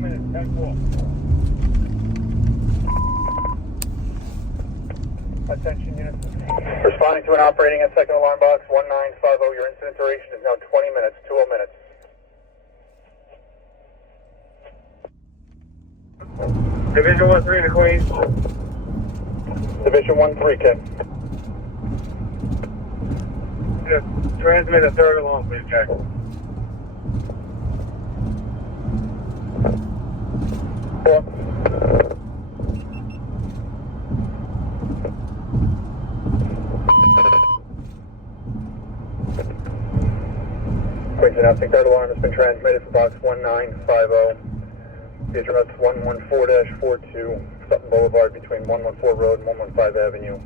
minutes, 10-4. Attention units. Responding to an operating at second alarm box 1950. Your incident duration is now 20 minutes, 20 minutes. Division 1-3 to Queens. Division 1-3, Ken. Just transmit a third alarm, please, Jack. Four. Queens announcing third alarm has been transmitted for box 1950. The address 114-42, Sutphin Boulevard between 114 Road and 115 Avenue.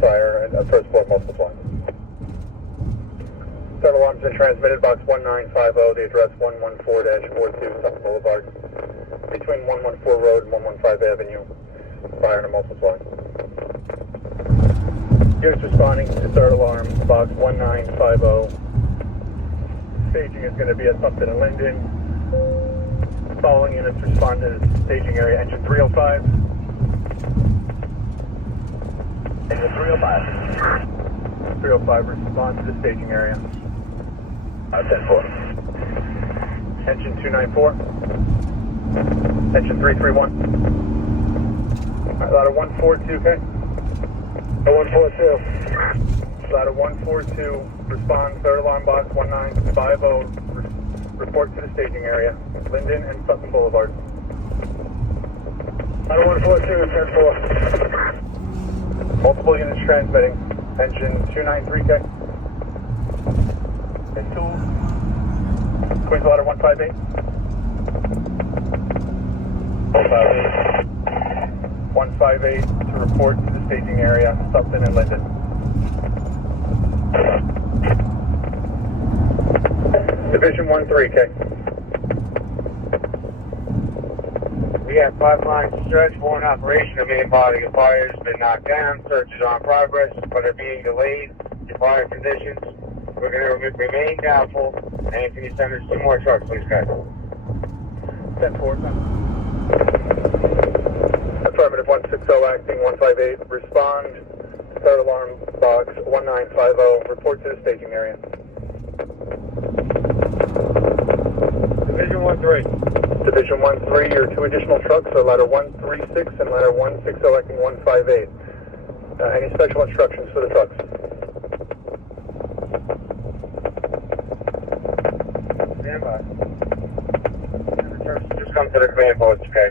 Fire and first floor multiple points. Third alarm has been transmitted, box 1950, the address 114-42, Sutphin Boulevard between 114 Road and 115 Avenue. Fire and multiple points. Units responding to third alarm, box 1950. Staging is going to be at Sutphin and Linden. Following units respond to the staging area. Engine 305. Engine 305. 305 respond to the staging area. 10-4. Engine 294. Engine 331. Ladder 142, okay? 142. Ladder 142, respond, third alarm box 1950. Report to the staging area, Linden and Sutphin Boulevard. Ladder 142, 10-4. Multiple units transmitting. Engine 293K. And 2. Queens Ladder 158. 158 to report to the staging area, Sutphin and Linden. Division 1-3, K. We have 5 lines stretch for an operation. The main body of fire has been knocked down. Search is on progress, but are being delayed due to fire conditions. We're going to remain doubtful. And can you send us 2 more trucks, please, guys? 10-4, Affirmative 160 acting 158. Respond. Third alarm box 1950. Report to the staging area. Division 1-3. Division 1-3, your 2 additional trucks are ladder 136 and ladder 160 acting 158. Any special instructions for the trucks? Stand by. Just come to the command post, okay?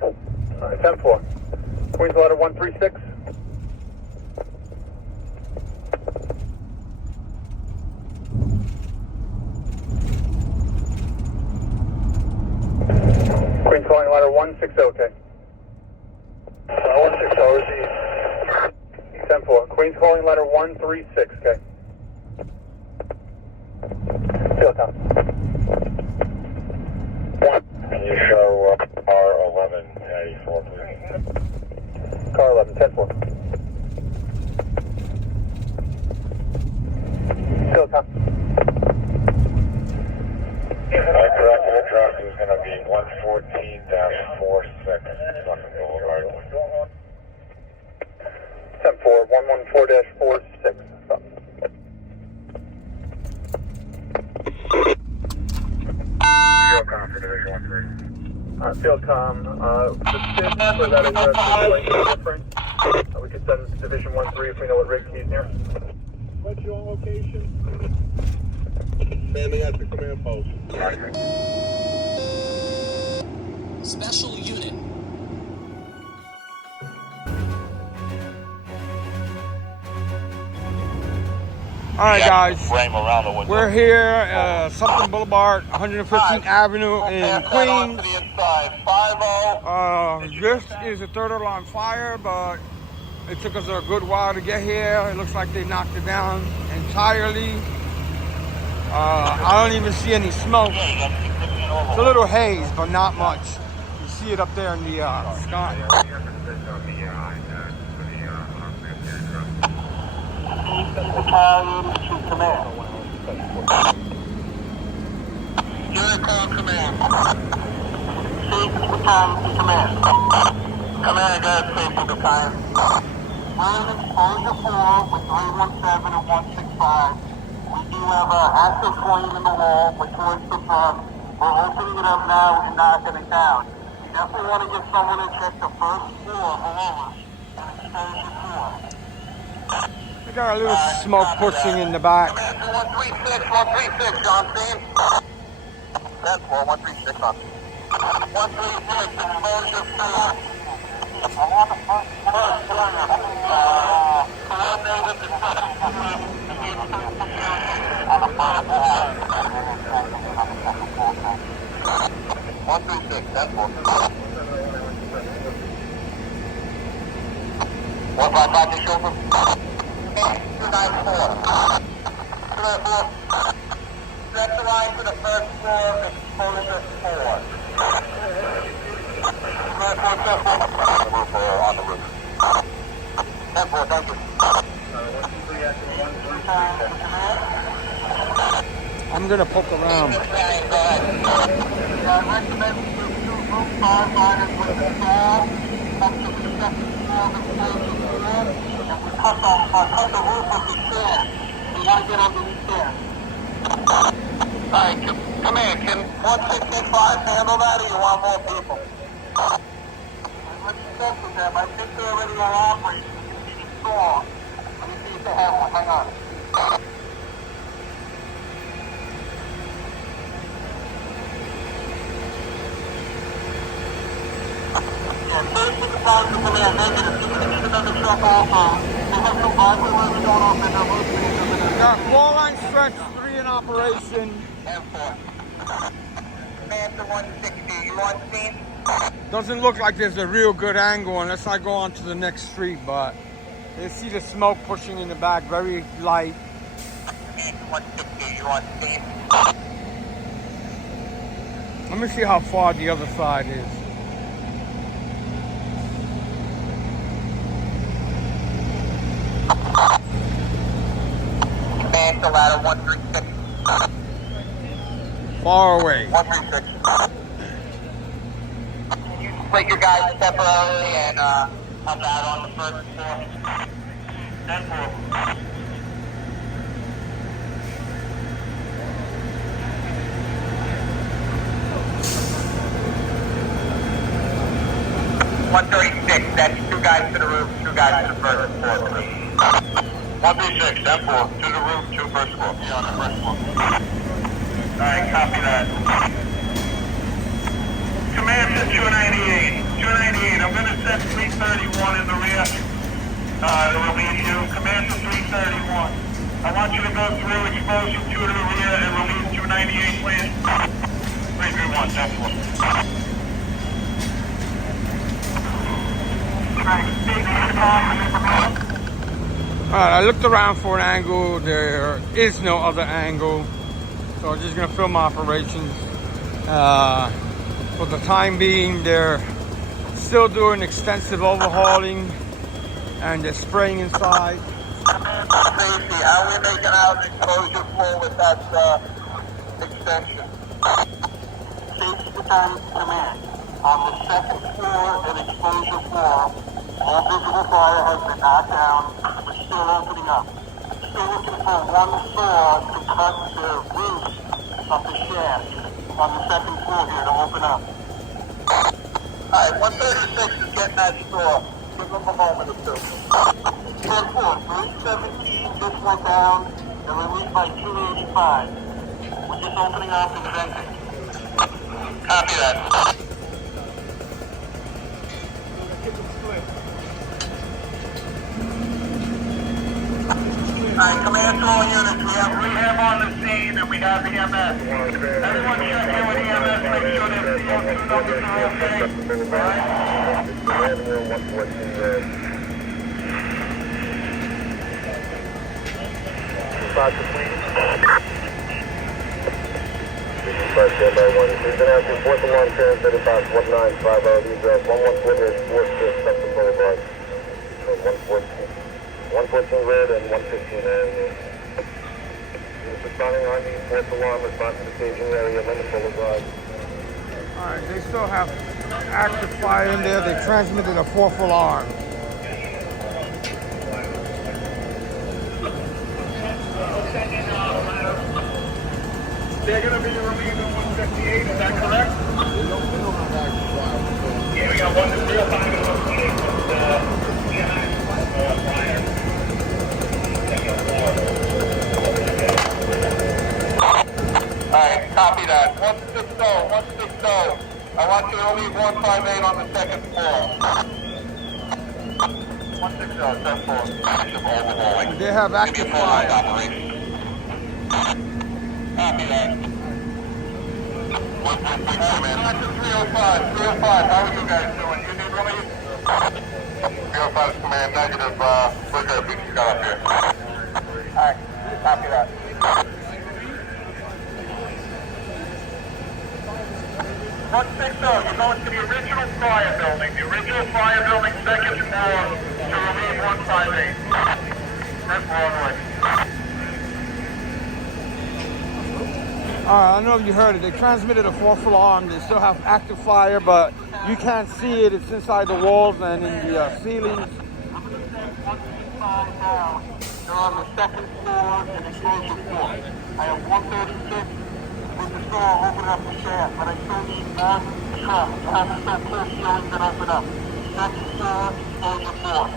10-4. Queens ladder 136. Queens calling ladder 160, okay. 160, receive. 10-4. Queens calling ladder 136, okay. Field time. Can you show R11 84, please? Car 11, 10-4. Field time. Correct, your truck is going to be 114-46, Sutphin Boulevard. 10-4, 114-46. Field com for Division 1-3. Field com, the SID for that address is slightly different. We could send Division 1-3 if we know what rig he's near. What's your location? Standing at the command post. Special unit. All right, guys. We're here, Sutphin Boulevard, 115th Avenue in Queens. This is a third alarm fire, but it took us a good while to get here. It looks like they knocked it down entirely. I don't even see any smoke. It's a little haze, but not much. You see it up there in the sky. Unit call command. Safety battalion to command. Command, I got safety battalion. We're in exposure 4 with 317 and 165. We do have an active flame in the wall, which towards the front. We're opening it up now and knocking it down. You definitely want to get someone to check the first floor below us and exposure 4. We got a little smoke pushing in the back. Command to 136, John Steen. 10-4, 136 on. 136, exposure 4. I'm on the first floor. Coordinated the second floor. On the first floor. 136, 10-4. 155 to Chauffeur. 294. 294. Stretch the line to the first floor, exposure 4. 294, on the roof. 10-4, thank you. I'm gonna poke around. I recommend you do roof bar liners with the saw up to the second floor of exposure 4, and we cut the roof with the saw. We want to get underneath there. Alright, command, can 165 handle that, or you want more people? Let's check with them. I think they already are operating. You can see the saw. Let me see if they have one. Hang on. Yeah, 36,000 to command. Negative. You can need another truck also. They have some vibrant work going off in their roof. We got 4-line stretch, 3 in operation. M4. Command to 160. You want scene? Doesn't look like there's a real good angle unless I go on to the next street, but you see the smoke pushing in the back, very light. Command to 160. You want scene? Let me see how far the other side is. Command to ladder 136. Far away. 136. Can you split your guys temporarily and help out on the first floor? 10-4. That's 2 guys to the roof, 2 guys to the first floor, please. 136, 10-4, to the roof, 2 first floor. Yeah, on the first floor. Alright, copy that. Command to 298. 298, I'm going to set 331 in the rear. It will be you. Command to 331. I want you to go through, expose you 2 to the rear, and release 298, please. 331, 10-4. Alright, I looked around for an angle. There is no other angle. So I'm just going to film operations. For the time being, they're still doing extensive overhauling and they're spraying inside. Safety, how are we making out exposure 4 with that extension? Safety battalion command. On the second floor at exposure 4, all visible fire has been knocked down. We're still opening up. Still looking for one saw to cut the roof of the shaft on the second floor here to open up. Alright, 136 is getting that saw. Give them a moment or two. 10-4, 317 just went down and released by 285. We're just opening up and venting. Copy that. Alright, command to all units. We have rehab on the scene and we have EMS. Everyone check in with EMS, make sure that the numbers are okay. Alright? We've been out to 4th alarm transmitted box 1950, the address 114-46 Sutphin Boulevard. 114 red and 115 Avenue. responding on the fourth alarm, response to the staging area, Linden Boulevard. All right, they still have active fire in there. They transmitted a fourth alarm. They're going to be remaining 158, is that correct? Yeah, we got 105 and 158. Alright, copy that. 160, 160. I want you to leave 158 on the second floor. 160, 10th floor. They have active fire. Copy that. 305, 305, how are you guys doing? You need relief? 305 is command negative, look at we just got up here. Alright, copy that. 160, you're going to the original fire building, second floor, to relieve 158. That's Broadway. I don't know if you heard it. They transmitted a fourth alarm. They still have active fire, but you can't see it. It's inside the walls and in the ceilings. They're on the second floor and enclosure 4. I have 136 with the door open up the shaft, but I still need one truck. I have to start pull ceilings and open up. Second floor, enclosure 4.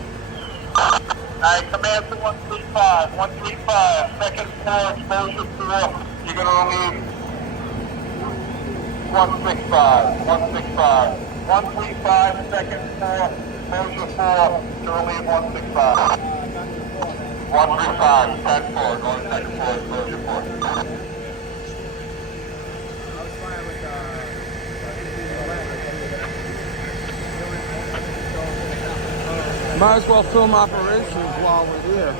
Alright, command to 135, 135, second floor, exposure 4. You're going to relieve 165, 165, 135, second floor, exposure 4, to relieve 165. 135, 10th floor, going second floor, exposure 4. Might as well film operations while we're here.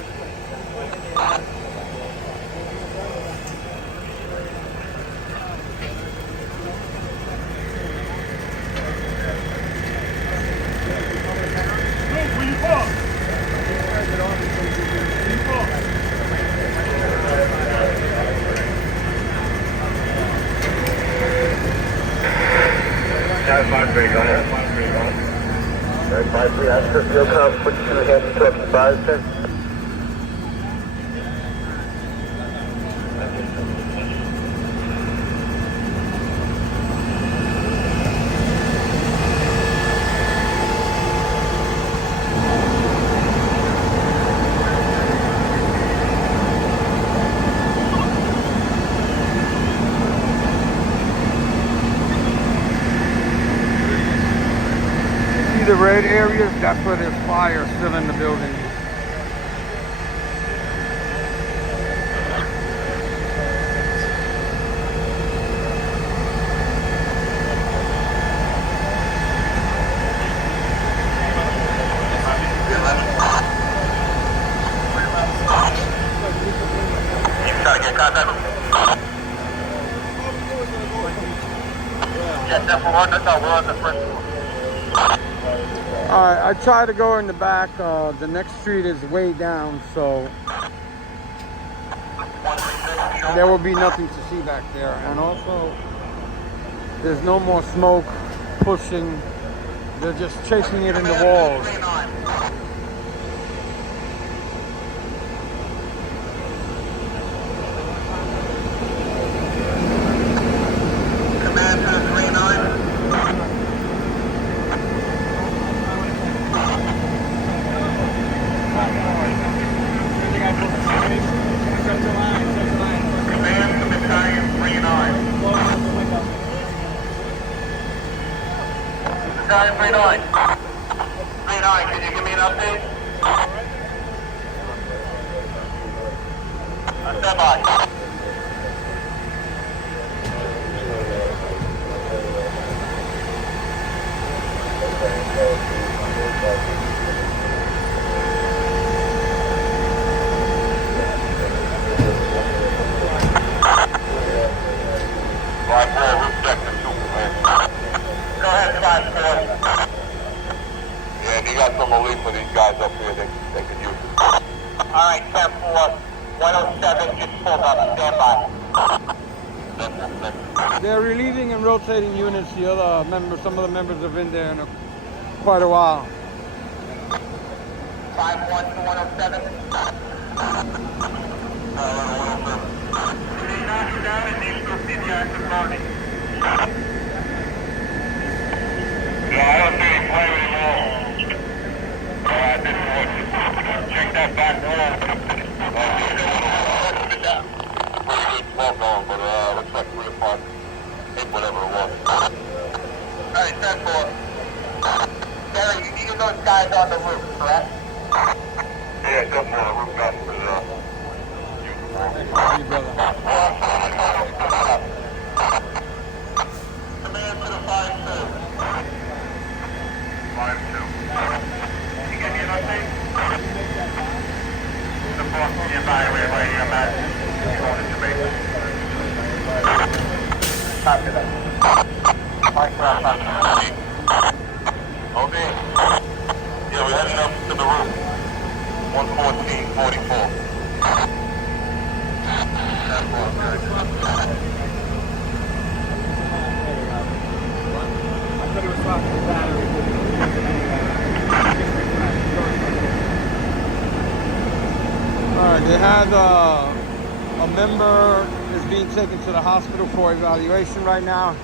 That's 5-3, go ahead. 5-3, ask for field cover, put you through head to 5, 10. The red areas, that's where there's fire still in the building. Yeah, definitely. We're on the first floor. Alright, I try to go in the back. The next street is way down, so there will be nothing to see back there. And also, there's no more smoke pushing. They're just chasing it in the walls. Command to 39. Command to battalion 39. Battalion 39. 39, can you give me an update? Stand by. Right there, respected Superman. Go ahead, 5-4. Yeah, you got some relief for these guys up here. They could use it. All right, 10-4. 107 just pulled up. Stand by. They're relieving and rotating units. The other members, some of the members have been there in quite a while. 5-1 to 107. Yeah, I don't see any flame anymore. This one. Check that back wall. Pretty good smoke on, but looks like 3 o'clock. Hit whatever it was. Alright, 10-4. Gary, you needed those guys on the roof, correct? Yeah, go for it. We've got his uniform. Thank you, brother. Command to the 5-2. 5-2. Can you give me an update? The boss will be evaluated by EMS. He's going to Jamaica. Copy that. OB. Yeah, we're heading up to the roof. 114.44. Alright, they had a member is being taken to the hospital for evaluation right now.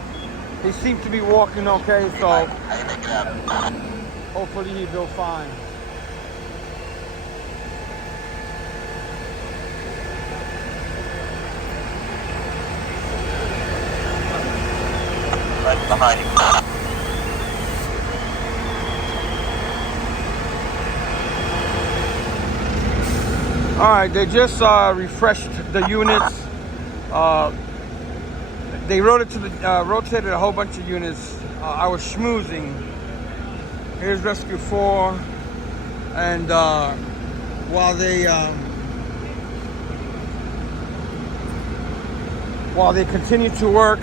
He seems to be walking okay, so hopefully he'll be fine. Right behind you. All right, they just refreshed the units. They rotated a whole bunch of units. I was schmoozing. Here's Rescue 4, and while they continue to work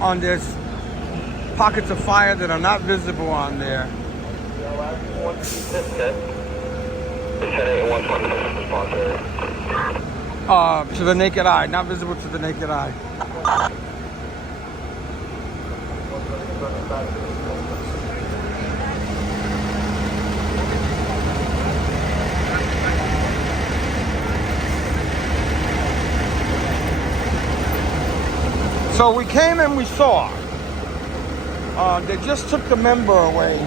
on this pockets of fire that are not visible on there. To the naked eye, not visible to the naked eye. So we came and we saw. They just took the member away.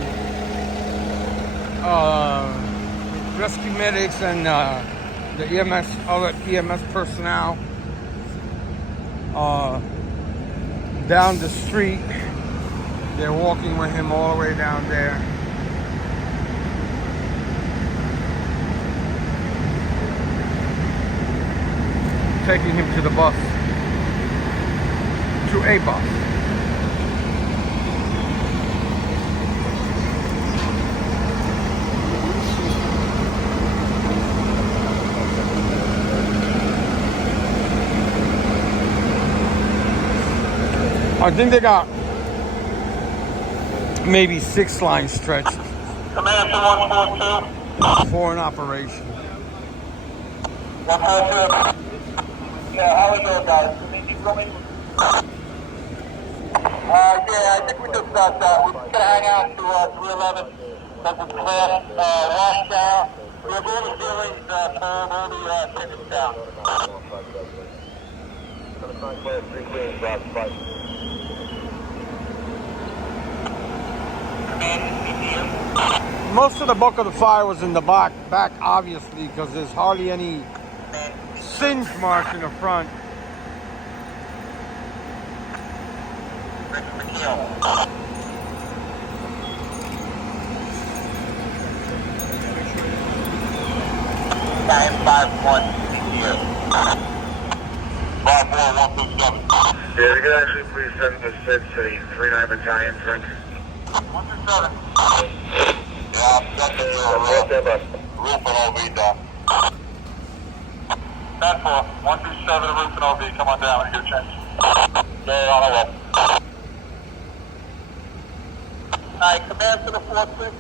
Rescue medics and the EMS, other EMS personnel down the street. They're walking with him all the way down there. Taking him to the bus. To a bus. I think they got maybe 6 lines stretched. Command to 142. For an operation. 142. Yeah, how we doing, guys? Can you keep coming? Yeah, I think we just got that. We're just gonna hang out to 311. That's a class wash down. We have all the ceilings turned, all the tickets down. Most of the bulk of the fire was in the back obviously, because there's hardly any singe marks in the front. Time 5-1 here. 54127. Yeah, we could actually please send the SID to the 39 Battalion, Frank. 127. Yeah, I'm checking your roof and OB down. 10-4. 127, roof and OB. Come on down when you get a chance. Yeah, on the way. Alright, command to the 4-6.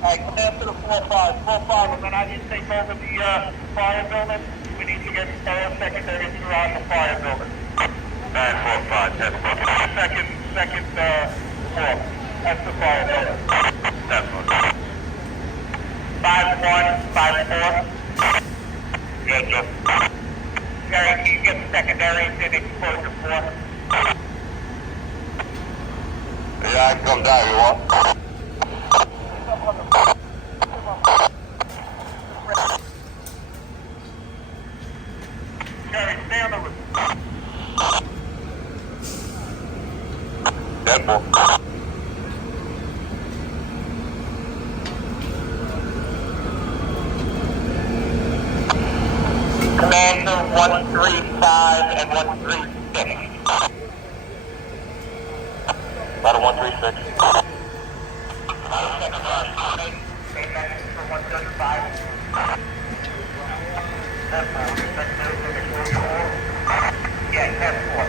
Alright, command to the 4-5, when I didn't take over the fire building, we need to get secondary throughout the fire building. 9-4-5, that's second floor. That's the fire building. That's one. 5-1, 5-4. Yes, sir. Gary, can you get the secondary to exposure 4? Yeah, I can come down, you want? Gary, stay on the roof. Deadpool. Commander 135 and 136. About a 136. Yeah, 10-4.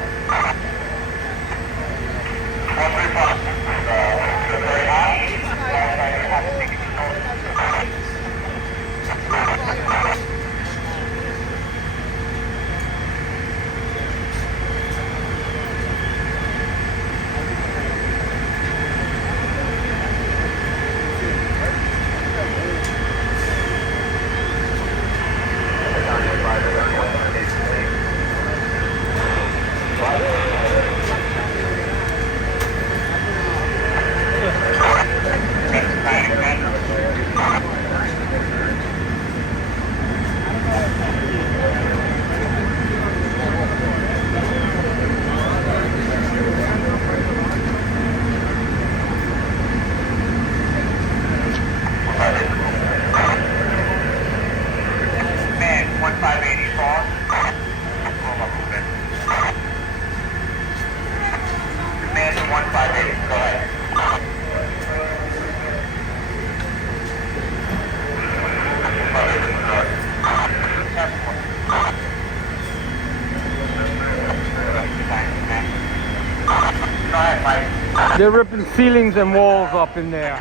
135. Very high. They're ripping ceilings and walls up in there.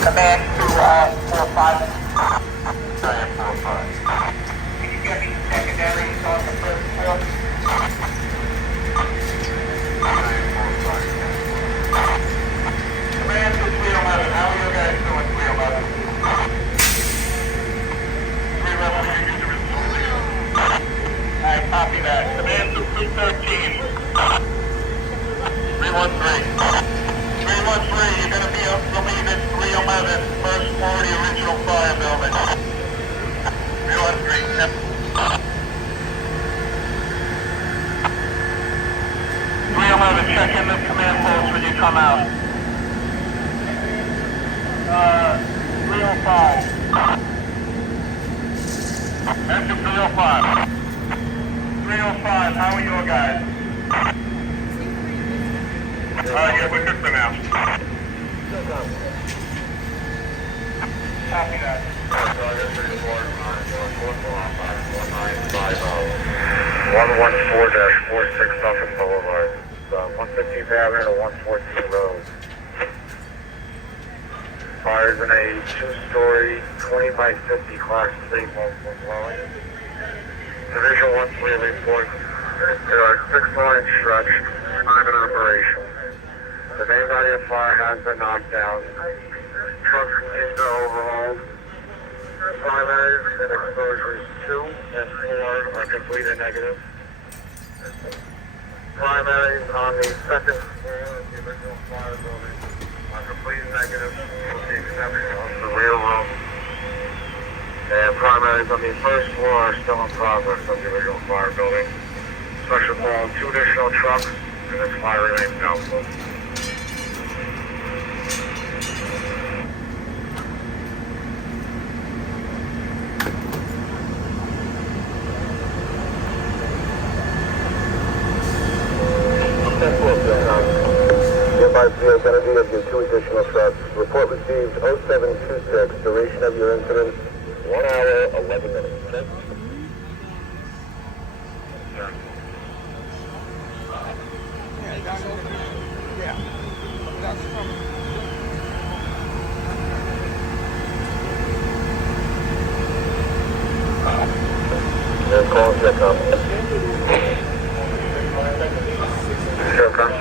Command to 4-5. 4-5. Can you get me secondaries on the first floor? 9-4-5. Command to 311. How are you guys doing, 311? 311. Alright, copy that. Command to 213. 313. 313, you're going to be up to leave at 311, first floor of the original fire building. 313, 311, check in the command post when you come out. 305. Enter 305. 305, how are you guys? Yeah, we're good for now. Copy that. 114-46 Sutphin Boulevard. 115th Avenue to 114 Road. Fires in a two-story, 20 by 50 Class 3 multiple dwelling. Division 1-3 reports there are 6 lines stretched, time in operation. The main body of fire has been knocked down. Trucks continue to overhaul. Primaries and exposures 2 and 4 are completely negative. Primaries on the second floor of the original fire building are completely negative, with the exception of the rear room. And primaries on the first floor are still in progress of the original fire building. Special call 2 additional trucks, and this fire remains doubtful. advise the identity of your 2 additional trucks. Report received 0726. Duration of your incident, 1 hour, 11 minutes. Okay? Yeah. That's from... There's calls, check up. Sure, come.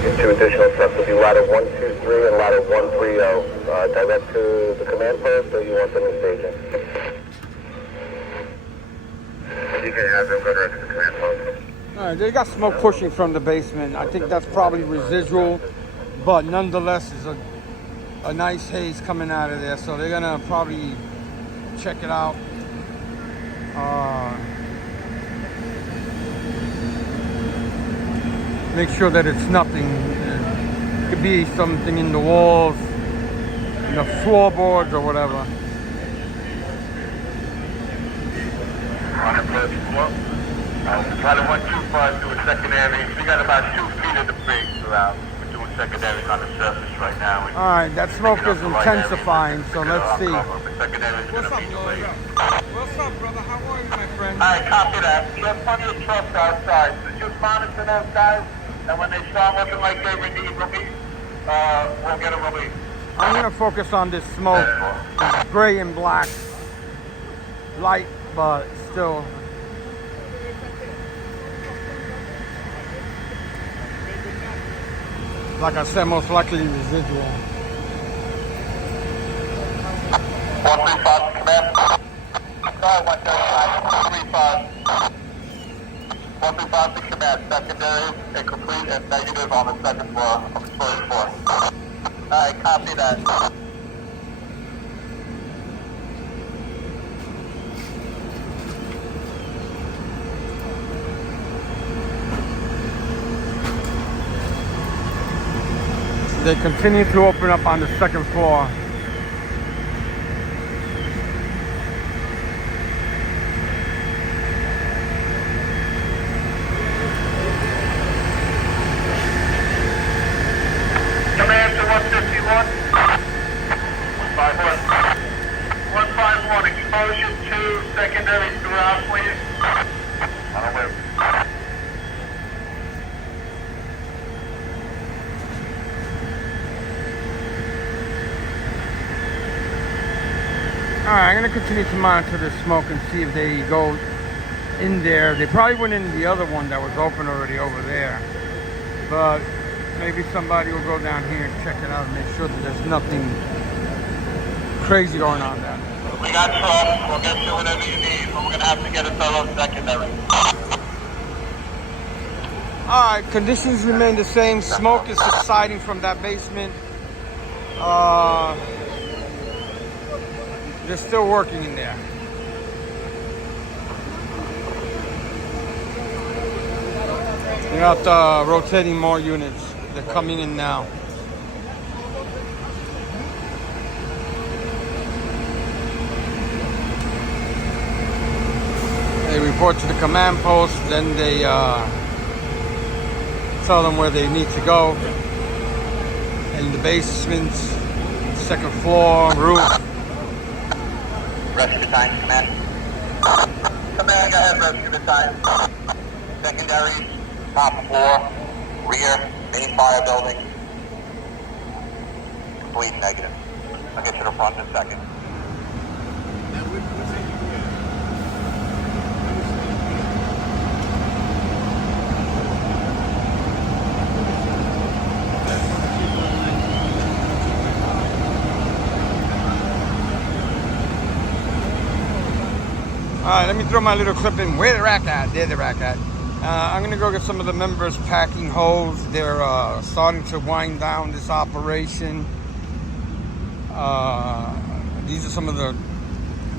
Your 2 additional trucks will be ladder 123 and ladder 130. Direct to the command post, or you want them in staging? You can have them go direct to the command post. All right, they got smoke pushing from the basement. I think that's probably residual, but nonetheless, is a nice haze coming out of there. So they're gonna probably check it out. Make sure that it's nothing. It could be something in the walls, in the floorboards, or whatever. On the first floor. Ladder 125 doing secondary. We got about 2 feet of debris throughout. We're doing secondaries on the surface right now. All right, that smoke is intensifying, so let's see. What's up, Lloyd? What's up, brother? How are you, my friend? Alright, copy that. We have plenty of trucks outside. So just monitor those guys, and when they start looking like they need relief, we'll get a relief. I'm gonna focus on this smoke. It's gray and black. Light, but still. Like I said, most likely residual. 135 command. Sorry, 135. 135 to command. Secondary, incomplete and negative on the second floor of the first floor. Alright, copy that. They continue to open up on the second floor. Command to 151. 151. Exposure to secondary throughout, please. On our way. All right, I'm gonna continue to monitor the smoke and see if they go in there. They probably went in the other one that was open already over there, but maybe somebody will go down here and check it out and make sure that there's nothing crazy going on there. We got trucks. We'll get you whatever you need, but we're gonna have to get a thorough secondary. All right, conditions remain the same. Smoke is subsiding from that basement. They're still working in there. We got rotating more units. They're coming in now. They report to the command post, then they tell them where they need to go. In the basement, second floor, roof. Rescue time, command. Command, go ahead, rescue the time. Secondary, top floor, rear, main fire building. Complete negative. I'll get you to front in a second. All right, let me throw my little clip in. Where the rack at? There the rack at. I'm gonna go get some of the members packing hose. They're starting to wind down this operation. These are some of the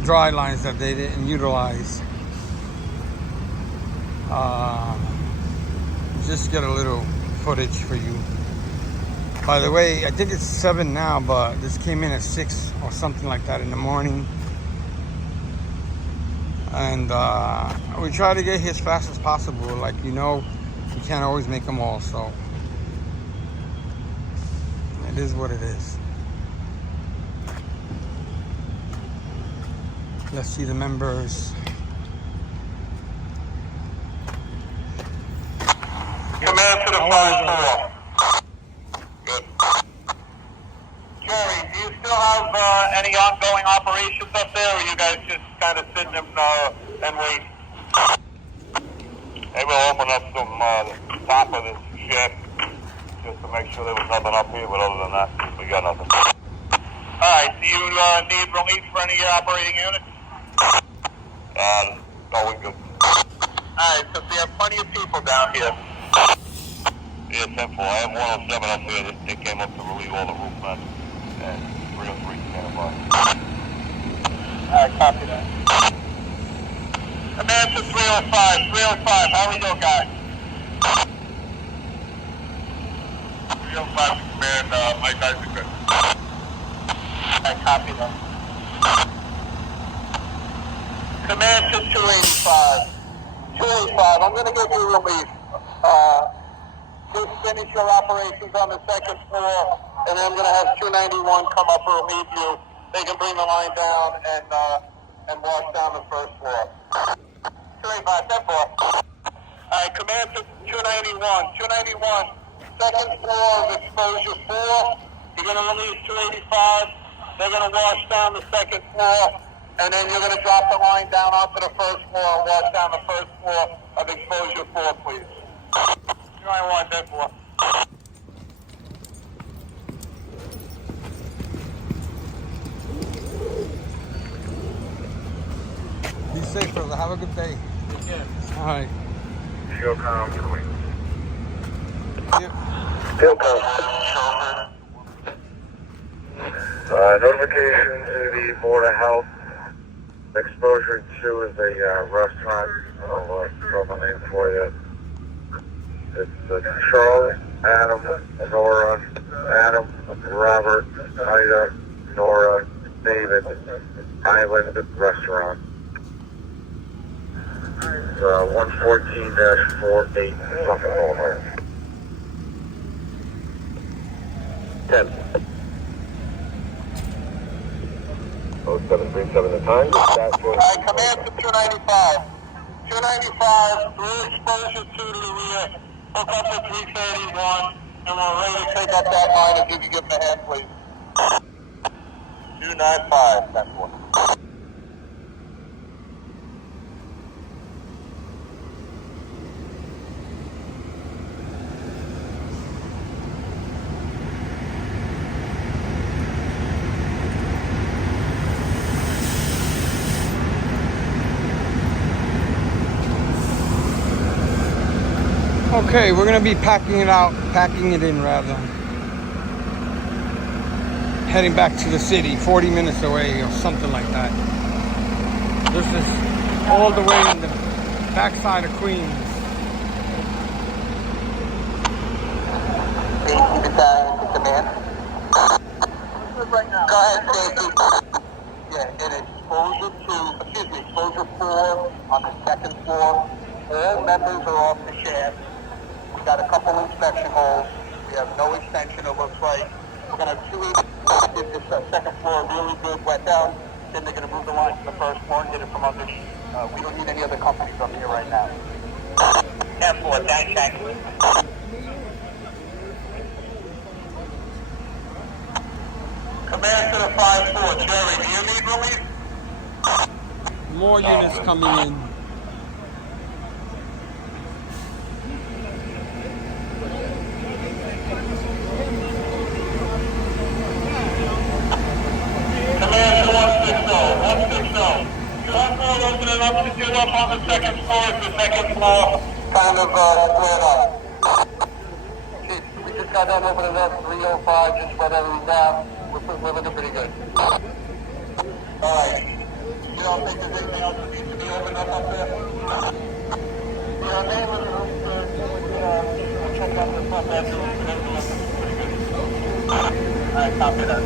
dry lines that they didn't utilize. Just get a little footage for you. By the way, I think it's 7 now, but this came in at 6 or something like that in the morning. And we try to get here as fast as possible. Like, you know, you can't always make them all, so It is what it is. Let's see the members. Command to the 5-4. Good. Jerry, do you still have any ongoing operations up there, or are you guys just kind of sitting and wait? Hey, we'll open up some top of this shed just to make sure there was nothing up here, but other than that, we got nothing. Alright, do you need relief for any of your operating units? No, we're good. Alright, so we have plenty of people down here. Yeah, 10-4. I have 107 up here. They came up to relieve all the roof men. And 303 standing by. Alright, copy that. Command to 305. 305, how are you guys? 305 to command, my guys are good. Alright, copy that. Command to 285. 285, I'm going to give you relief. Just finish your operations on the second floor, and then I'm going to have 291 come up and relieve you. They can bring the line down and wash down the first floor. 285, 10-4. All right, command to 291. 291, second floor of exposure 4. You're going to release 285. They're going to wash down the second floor, and then you're going to drop the line down onto the first floor and wash down the first floor of exposure 4, please. 291, 10-4. Be safe, brother. Have a good day. Yeah. All right. Showcom, Yep. notification to the Board of Health. Exposure 2 is a restaurant. I'll throw my name for you. It's Charles, Adam, Nora, Adam, Robert, Ida, Nora, David, Island Restaurant. 114-48 Sutphin Boulevard. 10. 0737 the time. Alright, command to 295. 295, through exposure 2 to the rear. Hook up to 331, and we're ready to take up that line if you can give them a hand, please. 295, that's one. Okay, we're gonna be packing it in rather. Heading back to the city, 40 minutes away or something like that. This is all the way in the backside of Queens. Safety battalion to command. Right now. Go ahead, Safety. Yeah, in exposure 4 on the second floor. All members are off the shaft. We got a couple inspection holes. We have no extension, it looks like. We're going to have 2 give this second floor a really good wet down. Then they're going to move the line to the first floor and get it from underneath. We don't need any other companies up here right now. 10-4, thanks. Command to the 5-4, Jerry, do you need relief? More units coming in. Command to 160. You want to open it up to do up on the second floor? Is the second floor kind of squared up? Chief, we just got done opening up 305, just let everything down. We're looking pretty good. Alright. You don't think there's anything else that needs to be opened up there? Your name is we'll check out the front bedroom. Everything else is pretty good. Alright, copy that.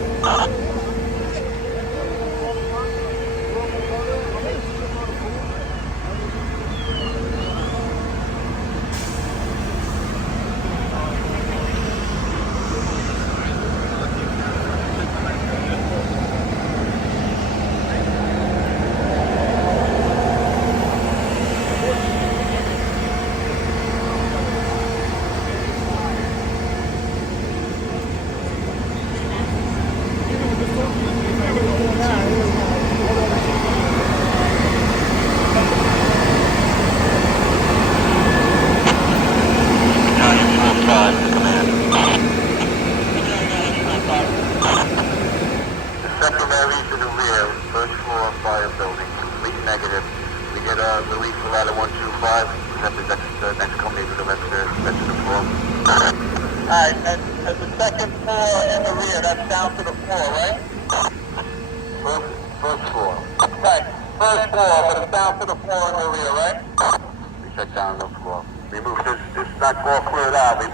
next company to the rest of the floor. Alright, and the second floor in the rear, that's down to the floor, right? First floor. Right, first floor, but it's down to the floor in the rear, right? We shut down the floor. We moved this is not all cleared out. We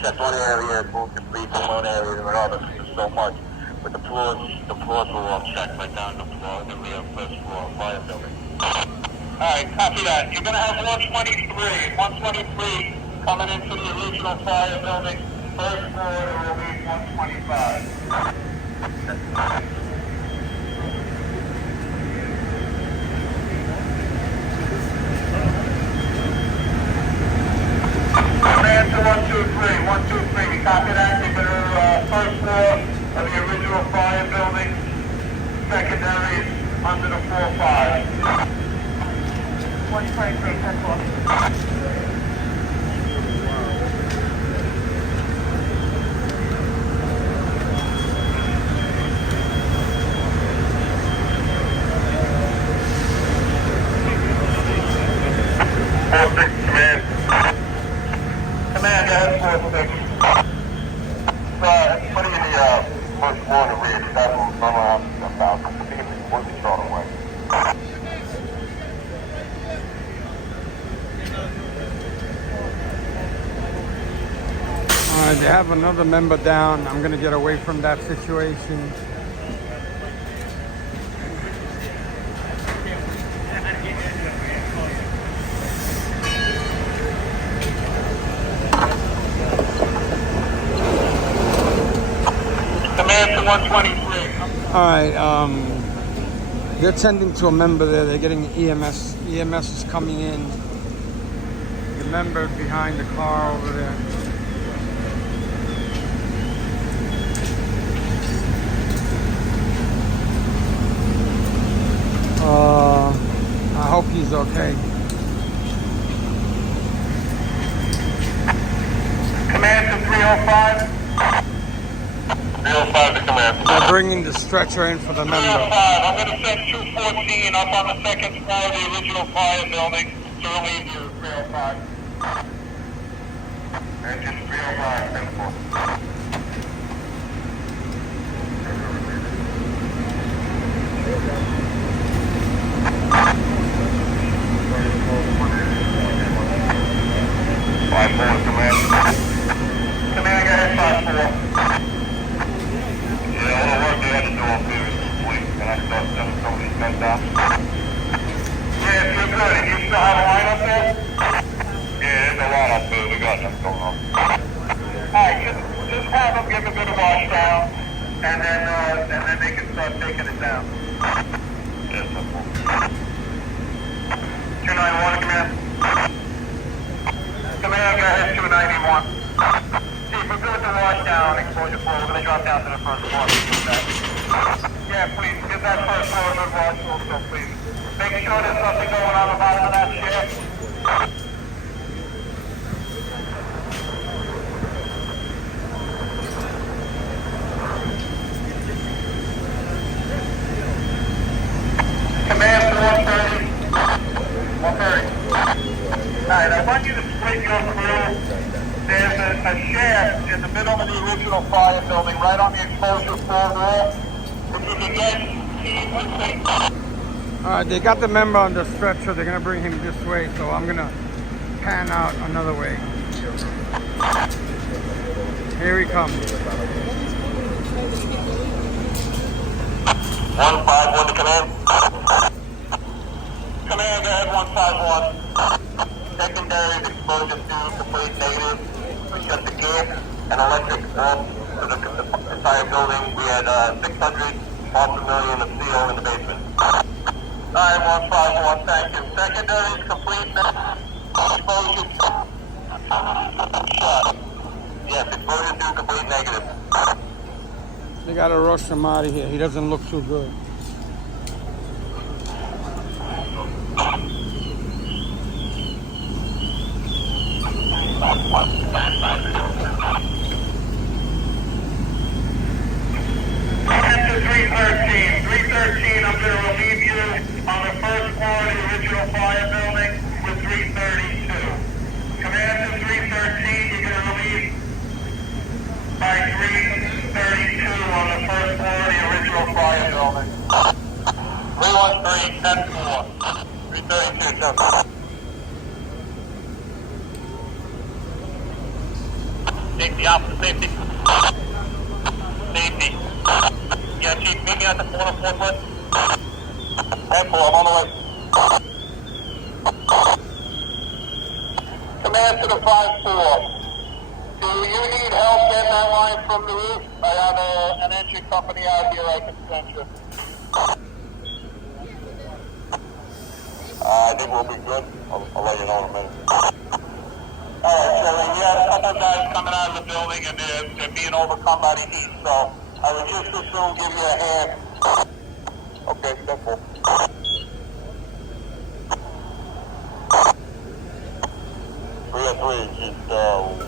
shut one area and moved the fleet from one area to another. There's so much. But the floors were all checked right down the floor in the rear, first floor, fire building. Alright, copy that. You're going to have 123 coming into the original fire building. First floor, it will be 125. Command to 123, copy that. You're going to first floor of the original fire building. Secondary is under the 4-5. 123, 10-4. Command. Command, go ahead, 4-6. Putting in the first floor in the rear, that will come around about 40 short away. Alright, they have another member down. I'm gonna get away from that situation. Command to 123. Alright, they're tending to a member there. They're getting EMS. EMS is coming in. The member behind the car over there. I hope he's okay. Command to 305. 305 to command. They're bringing the stretcher in for the member. 305, I'm going to send 214 up on the second floor of the original fire building to relieve you, 305. Engine 305, 10-4. Command. Command, go ahead, 5-4. Yeah, all the work they had to do up here is complete. Can I start sending some of these guys down? Yeah, you're good. You still have a line up there? Yeah, there's a lot up there. We got them going on. Alright, just have them give a bit of wash down, and then they can start taking it down. Yeah, simple. 291, command. Command, go ahead, 291. See, if we're good with the wash down, exposure floor, we're going to drop down to the first floor. Yeah, please, give that first floor a good wash also, please. Make sure there's nothing going on the bottom of that chair. Command to 130. 130. Alright, I want you to split your crew. There's a shaft in the middle of the original fire building, right on the exposure floor wall. If you can get Alright, they got the member on the stretcher. They're gonna bring him this way, so I'm gonna pan out another way. Here he comes. 151 to command. Command, go ahead, 151. Secondary exposure to complete negative. We shut the gas and electric off to the entire building. We had 600 parts per million of CO in the basement. Alright, 151, thank you. Secondary is complete. Exposure shut. Yes, exposure to complete negative. They gotta rush him out of here. He doesn't look too good. After 313, I'm going to relieve you on the first floor of the original fire building with 332. Safety, officer, safety. Safety. Yeah, Chief, meet me at the corner, forklift. 10-4, I'm on the way. Command to the 5-4. Do you need help getting that line from the roof? I have an engine company out here I can send you. I think we'll be good. I'll let you know in a minute. Alright, Shirley, we had a couple of guys coming out of the building and they're being overcome by the heat, so I would just as soon give you a hand. Okay, simple. 303, just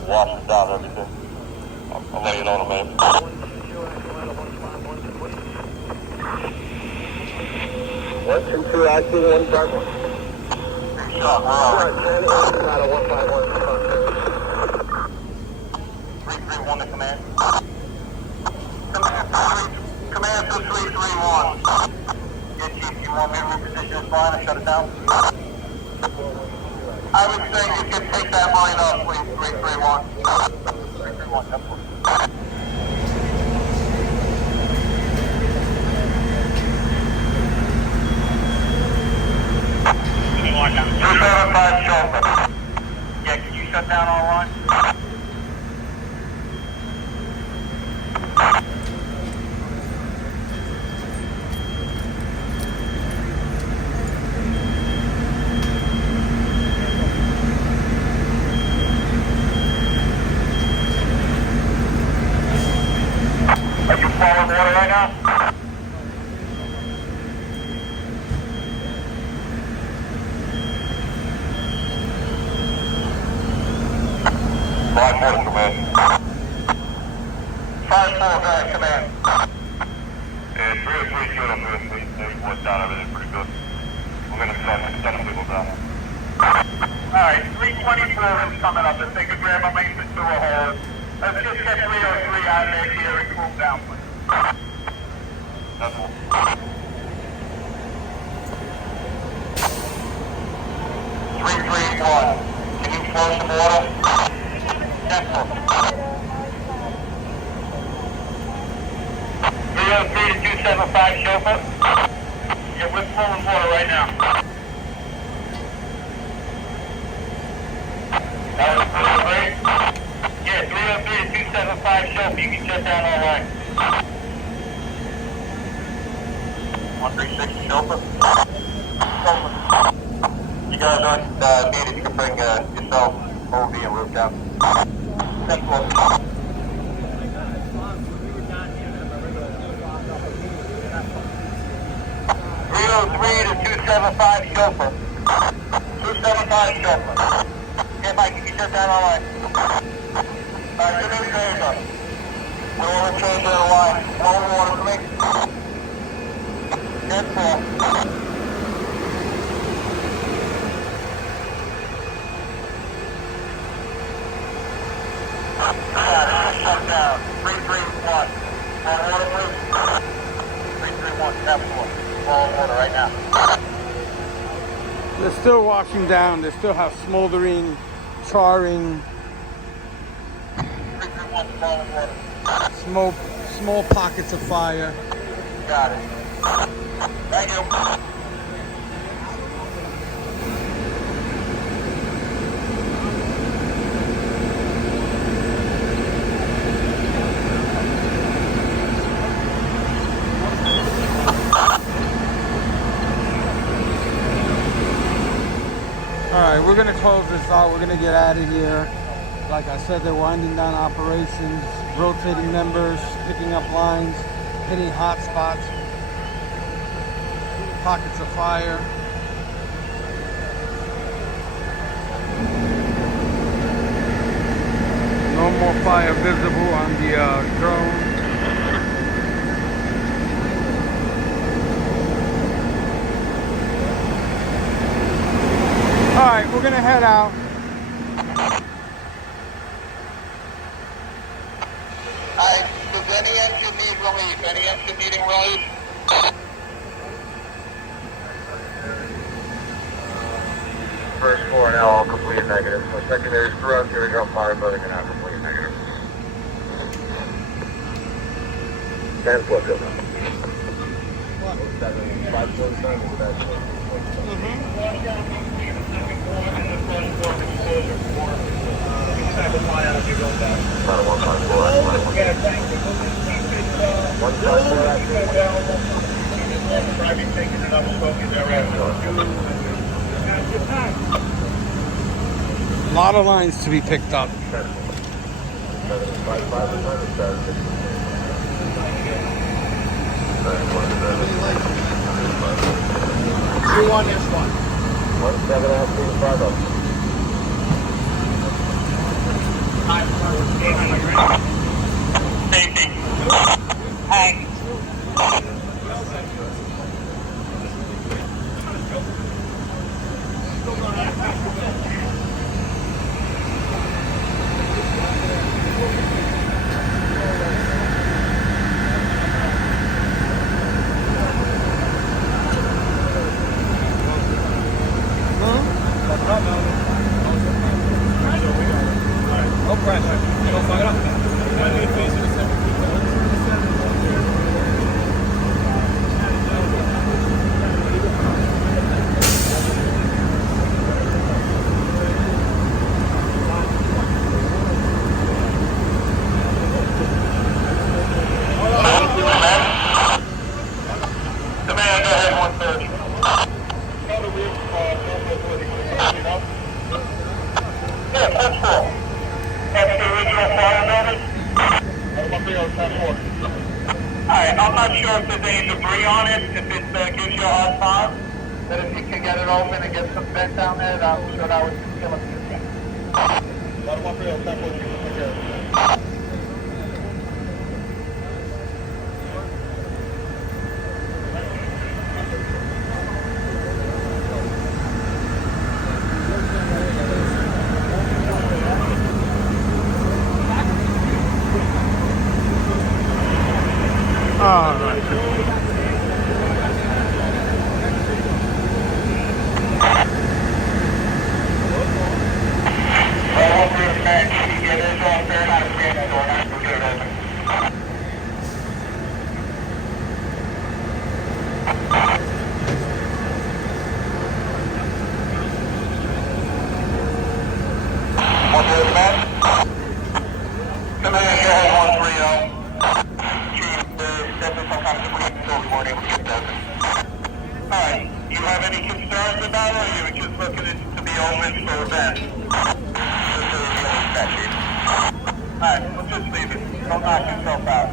washing down everything. I'll let you know in a minute. What's in 2 active, 1 dark? Shot, we're on. 331 to command. Command to 331. Yeah, Chief, you want me to reposition this line or shut it down? I would say you can take that line up, please, 331. 331, that's what. 275 Chopper. Yeah, can you shut down all lines? Are you flowing water right now? Command. 5-4, go ahead, command. Yeah, 303 good. I'm good. They worked out everything pretty good. We're going to send them people down. Alright, 324 is coming up. If they could grab a maintenance to a hose. Let's just get 303 out of there here and cool down, please. That's all. 331. Can you flow some water? 303 to 275 Chauffeur. Yeah, we're flowing water right now. That was 303? Yeah, 303 to 275 Chauffeur. You can shut down all right. 136 Chauffeur. You guys aren't needed. You can bring yourself over and roof down. That's close. 303 to 275 Chauffeur. 275 Chauffeur. Okay, Mike, you can shut down all right. Alright, good news, Jamaica. We're over changing the line. Flowing water for me. 10-4. Shut down. 331. Flowing water, please. 331, capital. Flowing water right now. They're still washing down. They still have smoldering, charring, 331, flowing water. smoke, small pockets of fire. Got it. Thank you. Alright, we're going to close this out. We're going to get out of here. Like I said, they're winding down operations, rotating members, picking up lines, hitting hot spots, pockets of fire. No more fire visible on the drone. Alright, we're gonna head out. Alright, does any engine need relief? Any engine needing relief? First floor now all complete negative. So secondaries throughout the original fire building are now complete negative. 10-4. A lot of lines to be picked up. You on this one? 1750. Safety. Hang. No pressure. Don't fuck it up. Command, go ahead, 130. Yeah, 10-4. That's the original fire notice? Alright, I'm not sure if there's any debris on it, if it gives you a hard time. But if you can get it open and get some vent down there, I'm sure that would kill it. All right. Alright, you have any concerns about it, or you were just looking to be open for events? Alright, we'll just leave it. Don't knock yourself out.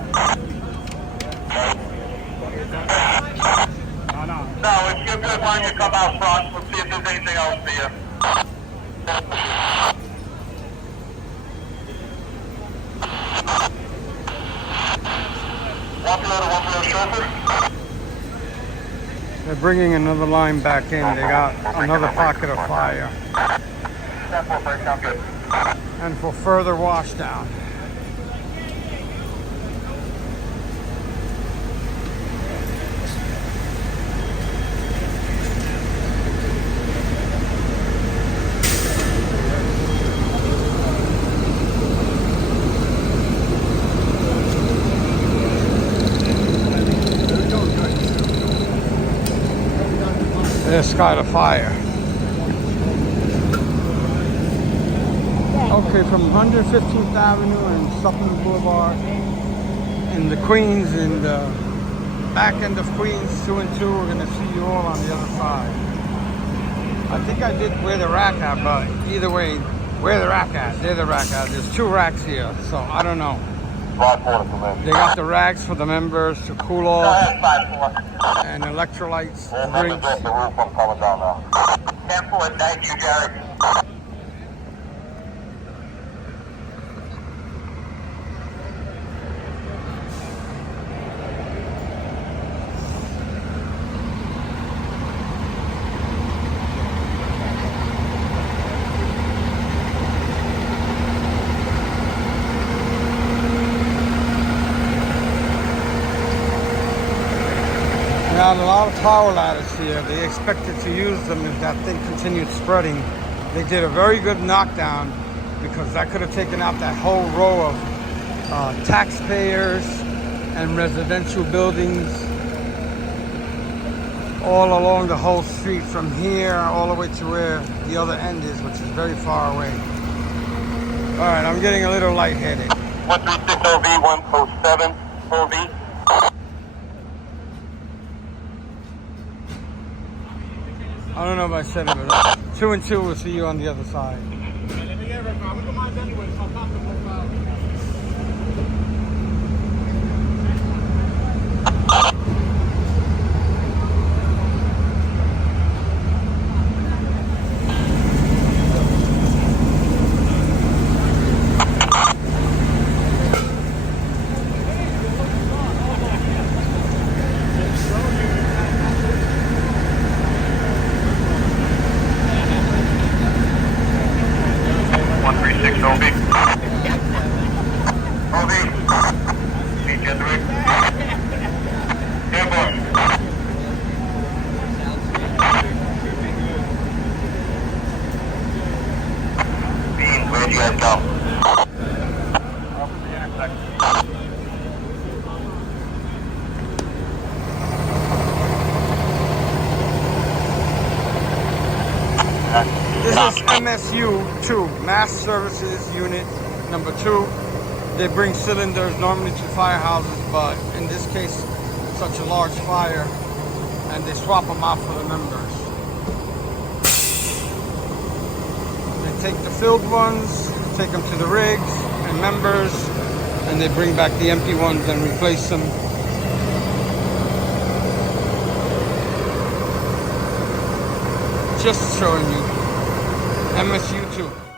No, if you're good, why don't you come out front? We'll see if there's anything else for you. One chauffeur. They're bringing another line back in. They got another pocket of fire. 10-4, sound good. And for further washdown. There's Sky to Fire. Okay, from 115th Avenue and Sutphin Boulevard in the Queens and the back end of Queens 2 and 2, we're gonna see you all on the other side. I think I did where the rack at, but either way, where the rack at, they're the rack at. There's 2 racks here, so I don't know. They got the racks for the members to cool off and electrolytes, drinks. 10-4, thank you, Jerry. Got a lot of power ladders here. They expected to use them if that thing continued spreading. They did a very good knockdown because that could have taken out that whole row of taxpayers and residential buildings all along the whole street from here all the way to where the other end is, which is very far away. All right, I'm getting a little lightheaded. 136 OV, 107 OV. I don't know if I said it, but 2 and 2 will see you on the other side. Where'd you guys go? This is MSU 2, Mass Services Unit number 2. They bring cylinders normally to firehouses, but in this case, such a large fire, and they swap them out for the members. They take the filled ones, take them to the rigs and members, and they bring back the empty ones and replace them. Just showing you. MSU 2.